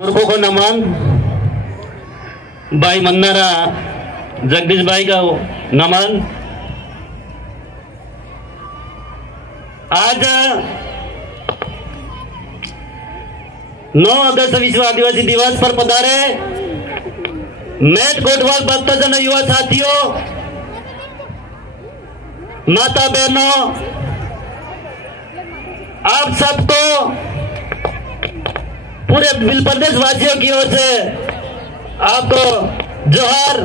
मूर्खों को नमन। भाई मंदारा जगदीश भाई का नमन। आज 9 अगस्त विश्व आदिवासी दिवस पर पधारे मेट कोटवाल भक्तजन, युवा साथियों, माता बहनों, आप सबको पूरे बिल प्रदेश वासियों की ओर से आपको जोहार,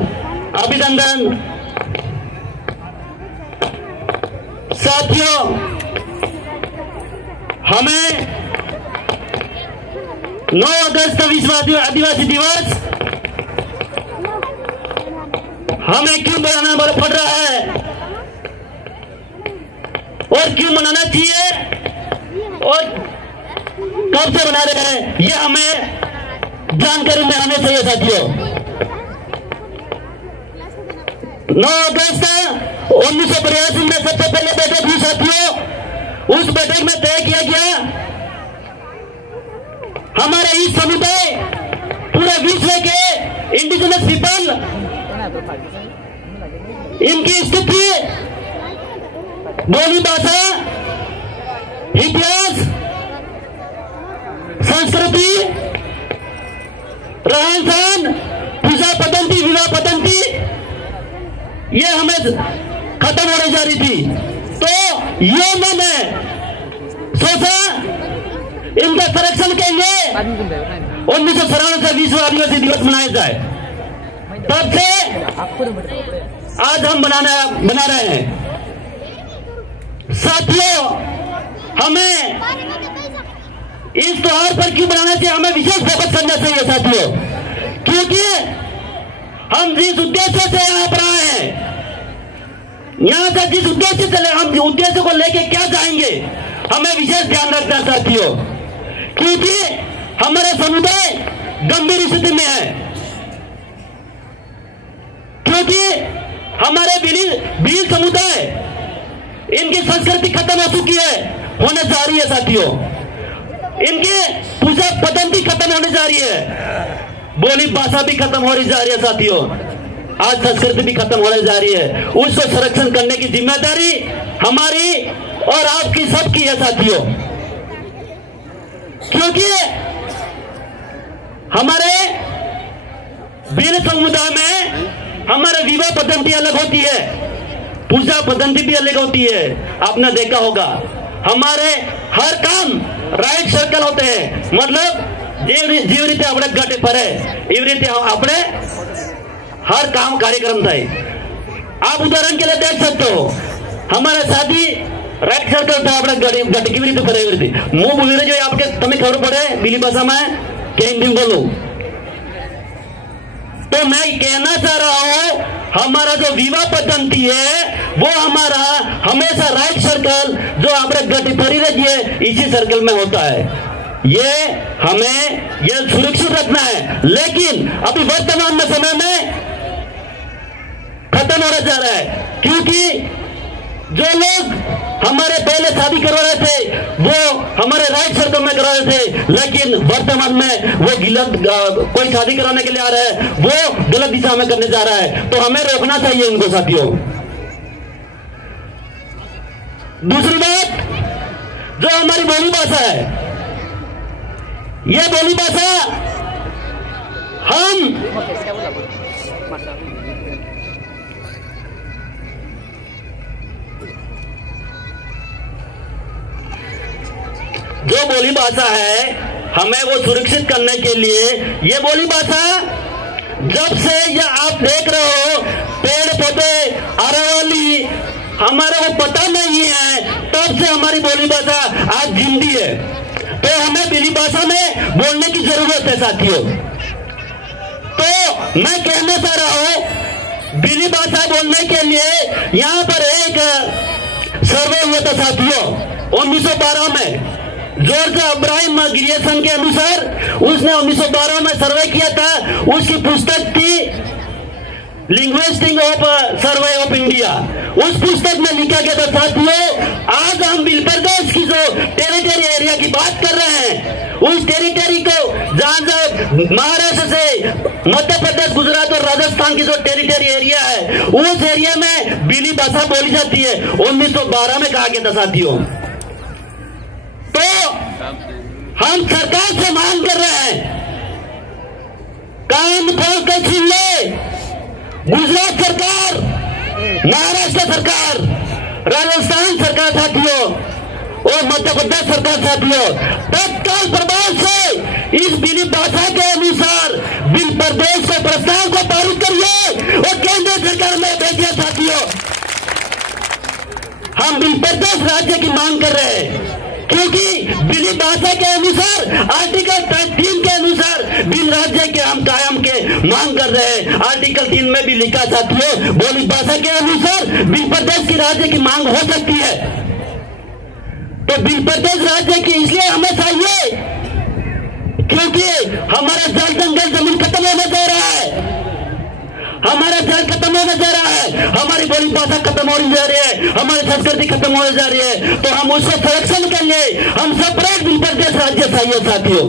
अभिनंदन। साथियों, हमें 9 अगस्त विश्व आदिवासी दिवस हमें क्यों मनाना पड़ रहा है और क्यों मनाना चाहिए और कब से बना रहे हैं, ये हमें जानकारी में आने चाहिए। साथियों, 9 अगस्त 1982 में सबसे पहले बैठक हुई। साथियों, उस बैठक में तय किया गया हमारे इस समुदाय, पूरे विश्व के इंडिजिनस पीपल, इनकी स्थिति, बोली भाषा, इतिहास, संस्कृति, रहन सहन, पूजा पद्धति, विवाह पद्धति, ये हमें खत्म होने जा रही थी। तो ये मैंने सोचा इनका संरक्षण के लिए 1993 से विश्व आदिवासी दिवस मनाया जाए। तब से आज हम बना रहे हैं। साथियों, हमें इस त्योहार पर क्यों बनाना चाहिए, हमें विशेष फोकस करना चाहिए। साथियों, क्योंकि हम जिस उद्देश्य से यहाँ पर आए हैं, यहाँ से जिस उद्देश्य से हम उद्देश्य को लेके क्या जाएंगे, हमें विशेष ध्यान रखना। साथियों, क्योंकि हमारा समुदाय गंभीर स्थिति में है, क्योंकि हमारे भील समुदाय, इनकी संस्कृति खत्म हो चुकी है, होने जा रही है। साथियों, इनकी पूजा पद्धति खत्म होने जा रही है, बोली भाषा भी खत्म हो रही जा रही है। साथियों, आज संस्कृति भी खत्म होने जा रही है। उसको संरक्षण करने की जिम्मेदारी हमारी और आपकी सबकी है। साथियों, क्योंकि हमारे भील समुदाय में हमारे विवाह पद्धति अलग होती है, पूजा पद्धति भी अलग होती है। आपने देखा होगा, हमारे हर काम राइट सर्कल होते हैं, मतलब जीव रीते अपने गट पर है, इव रीते अपने हर काम कार्यक्रम था। आप उदाहरण के लिए देख सकते हो, हमारा शादी राइट सर्कल था, अपने गट की रीते पर मुंह बोली जो आपके तुम्हें खबर पड़े बिली भाषा में क्या हिंदी में बोलूं। तो मैं कहना चाह रहा हूं, हमारा जो विवाह पद्धति है वो हमारा हमेशा राइट सर्कल जो अपने गति परी रहती है, इसी सर्कल में होता है। ये हमें ये सुरक्षित रखना है, लेकिन अभी वर्तमान में समय में खत्म होने जा रहा है, क्योंकि जो लोग हमारे पहले शादी करवा रहे थे वो हमारे राइट सर्कल में करा रहे थे, लेकिन वर्तमान में वो गलत, कोई शादी कराने के लिए आ रहा है, वो गलत दिशा में करने जा रहा है। तो हमें रोकना चाहिए उनको। साथियों, दूसरी बात, जो हमारी बोली भाषा है, ये बोली भाषा हम जो बोली भाषा है, हमें वो सुरक्षित करने के लिए ये बोली भाषा, जब से ये आप देख रहे हो पेड़ पौधे अरावली हमारे को पता नहीं है, तब से हमारी बोली भाषा आज जिंदी है। तो हमें बोली भाषा में बोलने की जरूरत है। साथियों, तो मैं कहना चाह रहा हूं, बोली भाषा बोलने के लिए यहाँ पर एक सर्वे हुआ था। साथियों, 1912 में जॉर्ज अब्राहम गिरियसन के अनुसार उसने 1912 में सर्वे किया था। उसकी पुस्तक थी linguistic of survey of India, उस पुस्तक में लिखा गया था साथियों, आज हम बिल प्रदेश की जो टेरिटरी एरिया की बात कर रहे हैं, उस टेरिटरी को जहां महाराष्ट्र से मध्य प्रदेश, गुजरात और राजस्थान की जो टेरिटरी एरिया है, उस एरिया में बिली भाषा बोली जाती है। 1912 में कहा गया था साथियों। तो हम सरकार से मांग कर रहे हैं, कान खोल कर सुन ले, गुजरात सरकार, महाराष्ट्र सरकार, राजस्थान सरकार साथियों और मध्य प्रदेश सरकार साथियों, तत्काल प्रभाव से इस बिल भाषा के अनुसार बिल प्रदेश के प्रस्ताव को पारित करिए और केंद्र सरकार में भेजिए साथियों। हम बिल प्रदेश राज्य की मांग कर रहे हैं, क्योंकि बिल भाषा के अनुसार आर्टिकल 3 के अनुसार बिल राज्य के हम कायम के मांग कर रहे हैं। आर्टिकल 3 में भी लिखा साथियों, बोली भाषा के अनुसार बिल प्रदेश की राज्य की मांग हो सकती है। तो बिल प्रदेश राज्य की इसलिए हमें चाहिए क्योंकि हमारा जल जंगल जमीन खत्म होने जा रहा है, हमारा जल खत्म होने जा रहा है, हमारी बोली भाषा खत्म होने जा रही है, हमारी संस्कृति खत्म होने जा रही है। तो हम उसको संरक्षण के लिए हम सेपरेट बिल प्रदेश राज्य चाहिए साथियों।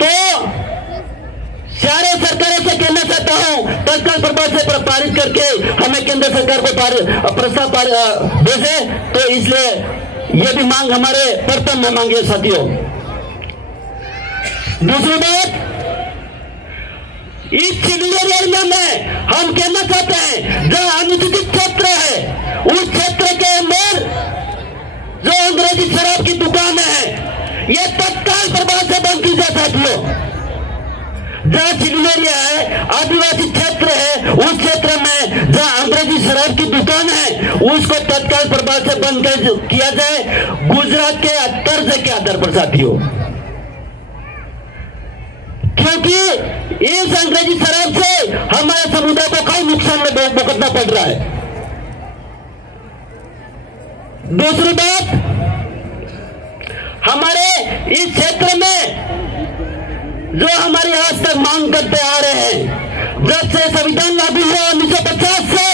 तो सारे सरकारों से कहना चाहता हूं, तत्काल प्रभाव से पारित करके हमें केंद्र सरकार को प्रस्ताव भेजे। तो इसलिए यह भी मांग हमारे प्रथम में मांगे साथियों। दूसरी बात, इस शेड्यूल एरिया में हम कहना चाहते हैं, जो अनुसूचित क्षेत्र है, उस क्षेत्र के अंदर जो अंग्रेजी शराब की दुकान है, ये तत्काल प्रभाव से बंद की जाए साथियों। जहां शेड्यूल एरिया है, आदिवासी क्षेत्र है, उस क्षेत्र में जहां अंग्रेजी शराब की दुकान है, उसको तत्काल प्रभाव से बंद किया जाए, गुजरात के तर्ज के आधार पर साथियों। क्योंकि इस अंग्रेजी शराब से हमारे समुदाय को कई नुकसान में भुगतना पड़ रहा है। दूसरी बात, हमारे इस क्षेत्र में जो हमारी आज तक मांग करते आ रहे हैं, जब से संविधान लागू हुआ 1950 से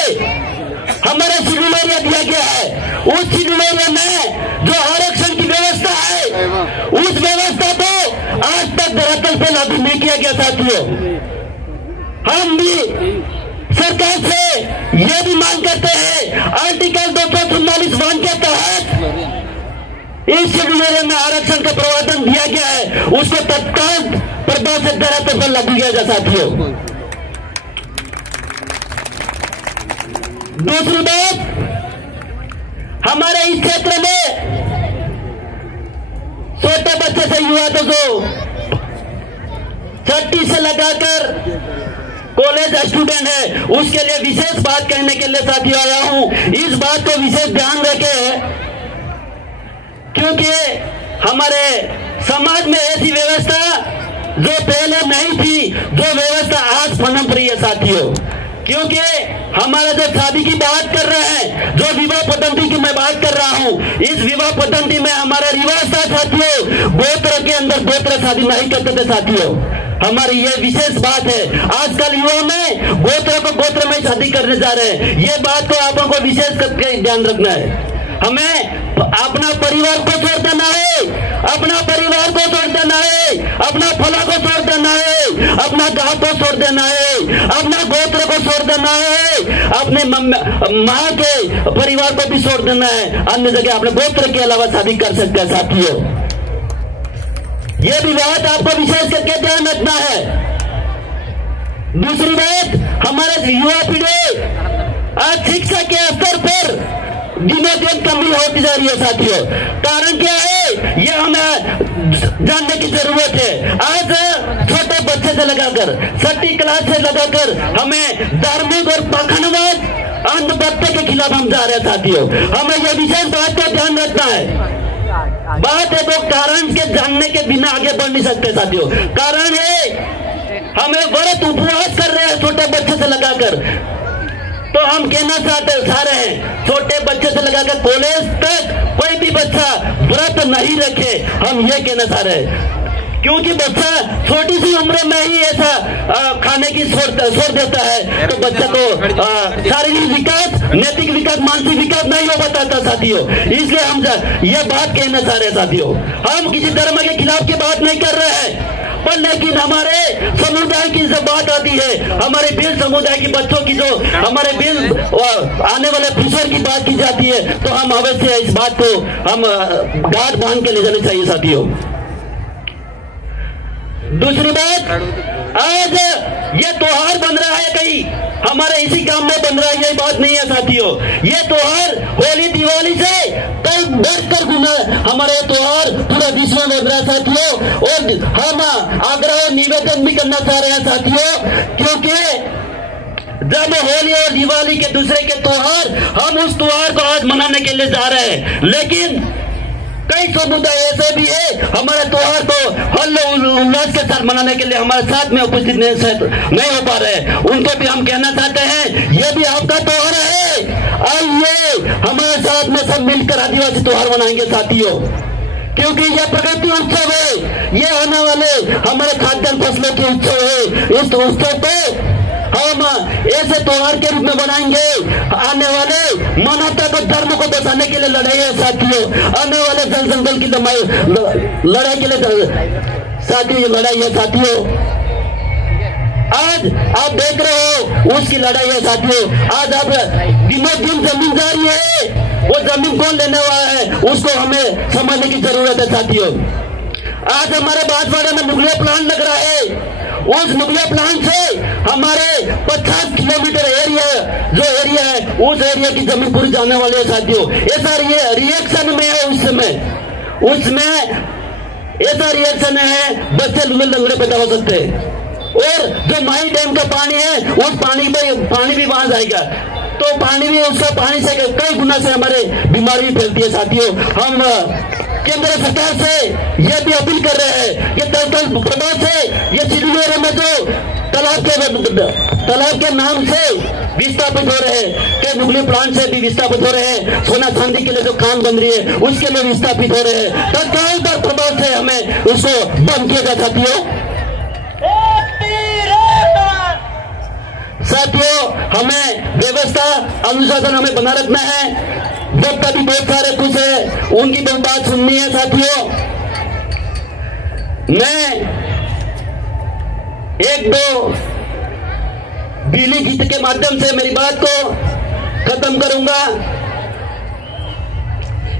हमारा शेड्यूल एरिया दिया गया है, उस शेड्यूल एरिया में जो आरक्षण की व्यवस्था है, उस व्यवस्था को आज तक धरातल पे लागू नहीं किया गया साथियों। हम भी सरकार से यह भी मांग करते हैं, आर्टिकल 244(1) के तहत इस शेड्यूल एरिया में आरक्षण का प्रावधान दिया गया है, उसको तत्काल प्रभाव से धरातल पर लागू किया जाए साथियों। दूसरी बात, हमारे इस क्षेत्र में छोटे बच्चे से युवा तो जो 30 से लगाकर कॉलेज स्टूडेंट है, उसके लिए विशेष बात कहने के लिए साथियों आया हूं। इस बात को विशेष ध्यान रखें, क्योंकि हमारे समाज में ऐसी व्यवस्था जो पहले नहीं थी, जो व्यवस्था आज पनप रही है साथियों। क्योंकि हमारा जो शादी की बात कर रहे हैं, जो विवाह पद्धति की मैं बात कर रहा हूं, इस विवाह पद्धति में हमारा रिवाज था साथियों, गोत्र के अंदर गोत्र शादी नहीं करते थे साथियों। हमारी ये विशेष बात है। आजकल युवाओं में गोत्र को गोत्र में शादी करने जा रहे हैं, ये बात को आप को विशेष करके ध्यान रखना है। हमें अपना परिवार को छोड़ देना है, अपना परिवार को छोड़ देना है, अपना फला को छोड़ देना है, अपना गांव को छोड़ देना है, अपना गोत्र को छोड़ देना है, अपने माँ के परिवार को भी छोड़ देना है। अन्य जगह अपने गोत्र के अलावा शादी कर सकते हैं साथियों। ये भी बात आपको विशेष करके ध्यान रखना है। दूसरी बात, हमारे युवा पीढ़ी आज शिक्षा के स्तर पर दिनों दिन कमी होती जा रही है साथियों। कारण क्या है, ये हमें जानने की जरूरत है। आज छोटे बच्चे से लगाकर 6ठी क्लास से लगाकर हमें धार्मिक और पाखंडवाद अंधभक्ति के खिलाफ हम जा रहे हैं साथियों। हमें यह विशेष बात का ध्यान रखना है। बात है तो कारण के जानने के बिना आगे बढ़ नहीं सकते साथियों। कारण है हमें व्रत उपवास कर रहे हैं छोटे बच्चे से लगाकर, तो हम कहना चाह रहे हैं छोटे बच्चे से लगाकर कॉलेज तक कोई भी बच्चा व्रत नहीं रखे, हम ये कहना चाह रहे हैं। क्योंकि बच्चा छोटी सी उम्र में ही ऐसा खाने की छोड़ देता है तो बच्चा को शारीरिक विकास, नैतिक विकास, मानसिक विकास नहीं हो पाता साथियों। इसलिए हम यह बात कहना चाह रहे हैं साथियों, हम किसी धर्म के खिलाफ की बात नहीं कर रहे हैं, पर लेकिन हमारे समुदाय की जब बात आती है, हमारे बीर समुदाय के बच्चों की जो हमारे बीर आने वाले फ्यूचर की बात की जाती है तो हम अवश्य इस बात को हम गांठ बांध के ले जाने चाहिए साथियों। दूसरी बात, आज ये त्योहार बन रहा है कहीं हमारे इसी गांव में बन रहा है, यही बात नहीं है साथियों। ये त्योहार होली दिवाली से कई बढ़कर गुना हमारे त्योहार पूरा विश्व में बन रहा है साथियों। और हम आग्रह निवेदन भी करना चाह रहे हैं साथियों, क्योंकि जब होली और दिवाली के दूसरे के त्योहार, हम उस त्योहार को आज मनाने के लिए जा रहे हैं, लेकिन कई समुदाय ऐसे भी है हमारे त्योहार को उल्लास के साथ मनाने के लिए हमारे साथ में उपस्थित नहीं हो पा रहे। उनको भी हम कहना चाहते हैं, ये भी आपका त्योहार है, आइए हमारे साथ में सब मिलकर आदिवासी त्योहार मनाएंगे साथियों, क्योंकि यह प्रगति उत्सव है, ये आने वाले हमारे खाद्यान्न फसलों के उत्सव है। इस उत्सव को हम ऐसे त्योहार के रूप में बनाएंगे, आने वाले मानवता को, धर्म को बचाने के लिए लड़ाई है साथियों, आने वाले जल जंगल की लड़ाई के लिए साथियों ये लड़ाई है साथियों। आज आप देख रहे हो उसकी लड़ाई है साथियों। आज आप दिनों दिन जमीन जा रही है, वो जमीन कौन लेने वाला है उसको हमें समझने की जरूरत है साथियों। आज हमारे बांसवाड़ा में न्यूक्लियर प्लांट लग रहा है, उस न्यूक्लियर प्लांट से हमारे 50 किलोमीटर एरिया है, उस एरिया की जमीन पूरी जाने वाली है साथियों। ऐसा रिएक्शन में है उसमें ऐसा रिएक्शन है, बच्चे लंगड़े पैदा हो सकते हैं। और जो माई डैम का पानी है, उस पानी भी वहां जाएगा तो पानी भी, उसका पानी से कई गुना से हमारे बीमारी फैलती है साथियों। हम केंद्र सरकार से यह भी अपील कर रहे हैं, ये तल प्रभाव से ये सिलवेरे में जो तालाब के नाम से विस्थापित हो रहे हैं, कई न्यूक्लियर प्लांट से भी विस्थापित हो रहे हैं, सोना चांदी के लिए जो काम बन रही है उसके लिए विस्थापित हो रहे हैं। तत्काल पर प्रभाव से हमें उसको बंद किया जा साथियों। हमें व्यवस्था अनुशासन हमें बना रखना है, वक्ता भी बहुत सारे कुछ है, उनकी भी बात सुननी है साथियों। मैं एक दो बिजली गीत के माध्यम से मेरी बात को खत्म करूंगा।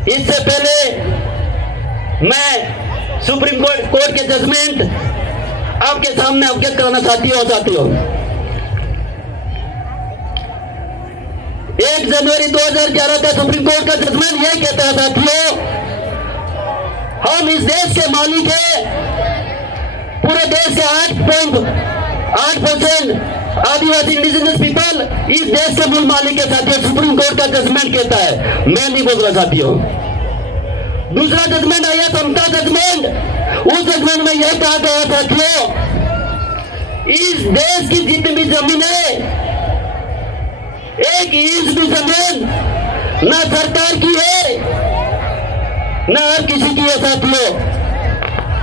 इससे पहले मैं सुप्रीम कोर्ट के जजमेंट आपके सामने अवगत कराना चाहती हूँ साथियों। 1 जनवरी 2011 का सुप्रीम कोर्ट का जजमेंट यही कहता है साथियों, हम इस देश के मालिक हैं, पूरे देश के 8% आदिवासी इंडिजिनस पीपल इस देश के मूल मालिक है साथियों। सुप्रीम कोर्ट का जजमेंट कहता है, मैं नहीं बोल रहा साथियों। दूसरा जजमेंट आया समता जजमेंट, उस जजमेंट में यह कहा गया साथियों, इस देश की जितनी भी जमीन है, एक इंच भी जमीन ना सरकार की है ना हर किसी की है साथियों,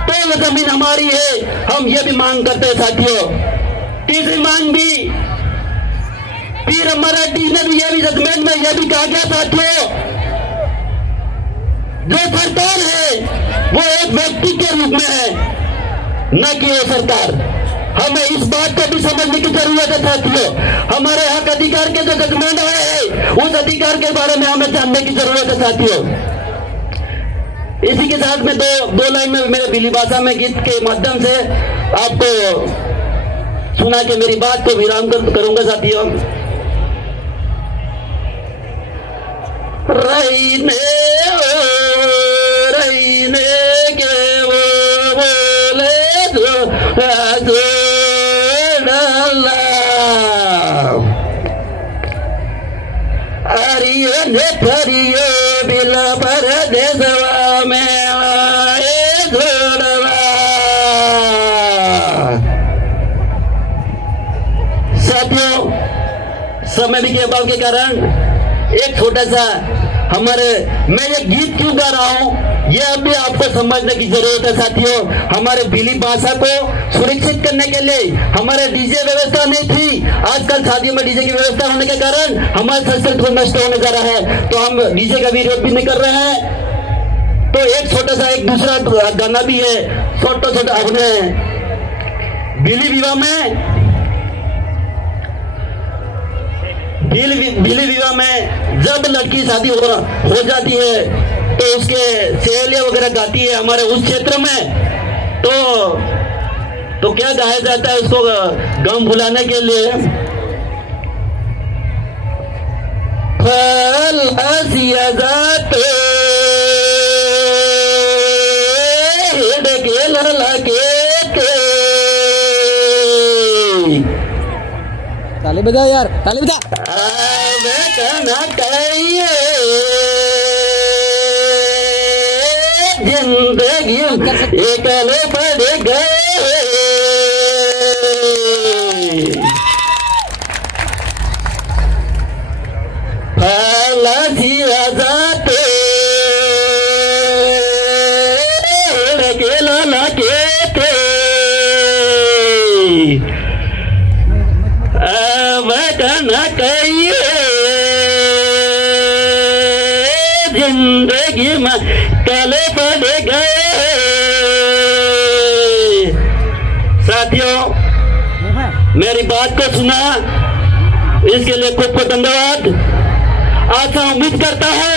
तो वो जमीन हमारी है। हम ये भी मांग करते हैं साथियों। तीसरी मांग भी पीर मराठी ने भी, ये भी जजमेंट में यह भी कहा गया साथियों, जो सरकार है वो एक व्यक्ति के रूप में है, न कि वो सरकार। हमें इस बात को भी समझने की जरूरत है साथियों। हमारे हक अधिकार के जो जजमेंट आए हैं, उस अधिकार के बारे में हमें जानने की जरूरत है साथियों। इसी के साथ में दो लाइन में मेरे बिली भाषा में गीत के माध्यम से आपको सुना के मेरी बात को विराम करूंगा साथियों। रहीने के वो बोले फरियो बिला पर देशवा में आए घोड़वा। साथियों, समय के अभाव के कारण एक छोटा सा मैं ये गीत क्यों गा रहा हूं, ये अभी आपको समझने की जरूरत है साथियों। हमारे भीली भाषा को सुरक्षित करने के लिए हमारे डीजे व्यवस्था नहीं थी। आजकल शादियों में डीजे की व्यवस्था होने के कारण हमारे संस्कृति को नष्ट होने जा रहा है, तो हम डीजे का विरोध भी नहीं कर रहे हैं। तो एक छोटा सा एक दूसरा गाना भी है, छोटा छोटा अपने भीली विवाह में, भीली विवाह में जब लड़की शादी हो जाती है तो उसके सहेलियां वगैरह गाती है हमारे उस क्षेत्र में। तो क्या गाया जाता है उसको गम भुलाने के लिए? फल हसिया जाते के लला के ताली बजा यार, ताली बजा। जिंदगी एकले पड़ गए फांसी जाते के लाला के न कहिए जिंदगी में कले पड़ गए। साथियों, मेरी बात को सुना, इसके लिए खूब खूब धन्यवाद। आशा उम्मीद करता हूँ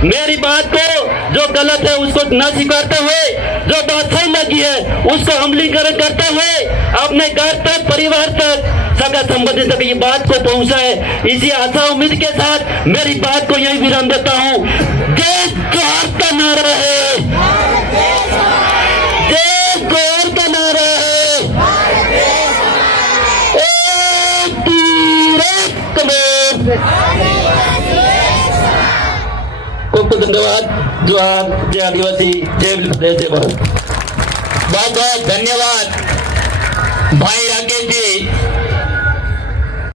मेरी बात को जो गलत है उसको न स्वीकारते हुए, जो बात सही लगी है उसको अमलीकरण करते हुए अपने घर तक, परिवार तक, सगा संबंधी तक ये बात को पहुंचाए। इसी आशा उम्मीद के साथ मेरी बात को यही विराम देता हूँ। जय जोहर का नारा है, जय जोहर का नारा है, एक तीर कमर। खूब खूब धन्यवाद। जोहार, जय आदिवासी, जय जय भारत। बहुत बहुत धन्यवाद भाई राकेश जी।